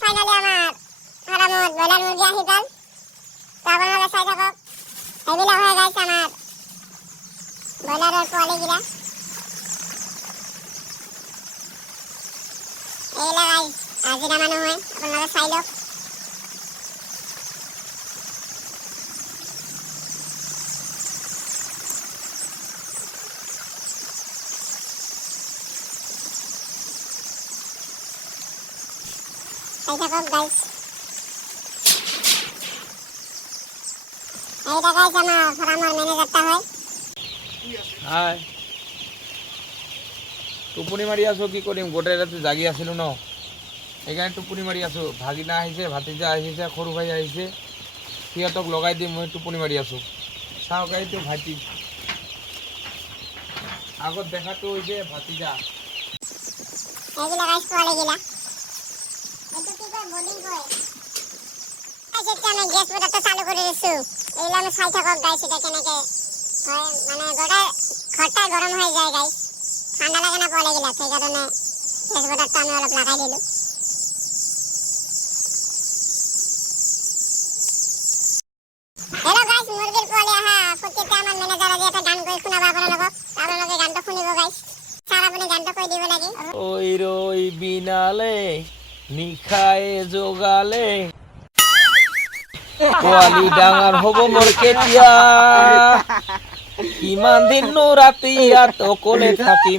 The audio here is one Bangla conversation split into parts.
ফাইনালি আমার হারামত ব্রয়লার মুরগি আহি পাল তো আপনারা চাই থাকক এইবিলাক হয়ে গেছে আমার ব্রয়লারের পোয়ালিগুলা এইবিলাক আজিৰা মানুহ হয় আপোনালোকে চাই লওক এইটা আমার ম্যানেজারটা হয়। হাই টোপনি মাৰি আছো কি কৰিম? গোটেই ৰাতি জাগি আছিলোঁ ন? সেইকাৰণে টোপনি মাৰি আছোঁ। ভাগিনা আহিছে ভাতিজা আহিছে সৰু ভাই আহিছে। সিহঁতক লগাই দি মই টোপনি মাৰি আছোঁ। চাওক এইটো ভাইটি। আগত দেখাটো হৈছে ভাতিজা। আমি গেছ বটাৰটো চালু কৰি দিছোঁ এইগুলা আমি চাই থাকক গাইছ এতিয়া কেনেকে হয় মানে গোটেই ঘৰটাই গৰম হৈ যায় গাইছ ঠাণ্ডা লাগে না পোৱালিগিলা সেইকাৰণে গেছ বটাৰটো আমি অলপ লগাই দিলোঁ হেল্ল' গাইছ মুৰ্গীৰ পোৱালি আহা ফূৰ্তিতে আমাৰ মেনেজাৰ আজি এটা গান কৰি শুনাব আপোনালোকক আপোনালোকে গানটো শুনিব গাইছ ছাৰ আপুনি গানটো কৈ দিব লাগে ঐ ৰৈ বিনালে নিশায়ে জগালে। পোৱালি ডাঙৰ হ'ব মোৰ কেতিয়া। কিমান দিননো ৰাতি ইয়াত অকলে থাকিম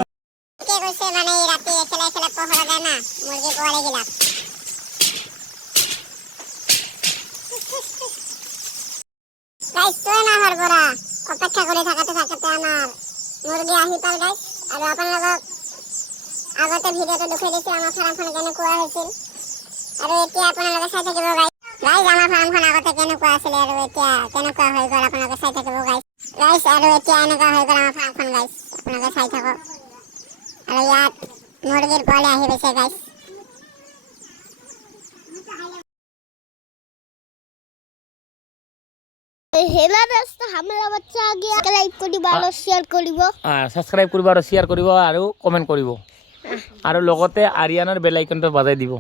কে কৈছে মানে ৰাতি একেলা একেলা পহৰা দেয় না? মুরগি পোয়ালি গিলাক গাইস তুই না হর অপেক্ষা করে থাকাতে থাকাতে আমার মুরগি আহি পাল গাইস আৰু আপোনালোকক আগতে ভিডিঅ'টো দেখুৱাই দিছোঁ আমাৰ ফাৰ্মখন কেনেকুৱা হৈছিল আৰু এতিয়া আপোনালোকে চাই থাকিব গাইস গাইস আমাৰ ফাৰ্মখন আগতে কেনেকুৱা আছিলে? আৰু এতিয়া কেনেকুৱা হৈ গ'ল? আপোনালোকে চাই থাকিব গাইস গাইস আৰু এতিয়া এনেকুৱা হৈ গ'ল আমাৰ ফাৰ্মখন গাইস আপোনালোকে চাই থাকক। আৰু ইয়াত মুরগির পোৱালি আহি পাইছে গাইছ হেলা রাস্তা হামলা বাচ্চা আগে। লাইক করিব আৰু শ্বেয়াৰ কৰিব। ছাবস্ক্ৰাইব কৰিব আৰু শ্বেয়াৰ কৰিব আৰু কমেণ্ট কৰিব। আৰু লগতে আৰিয়ানাৰ বেল আইকনটো বজাই দিব।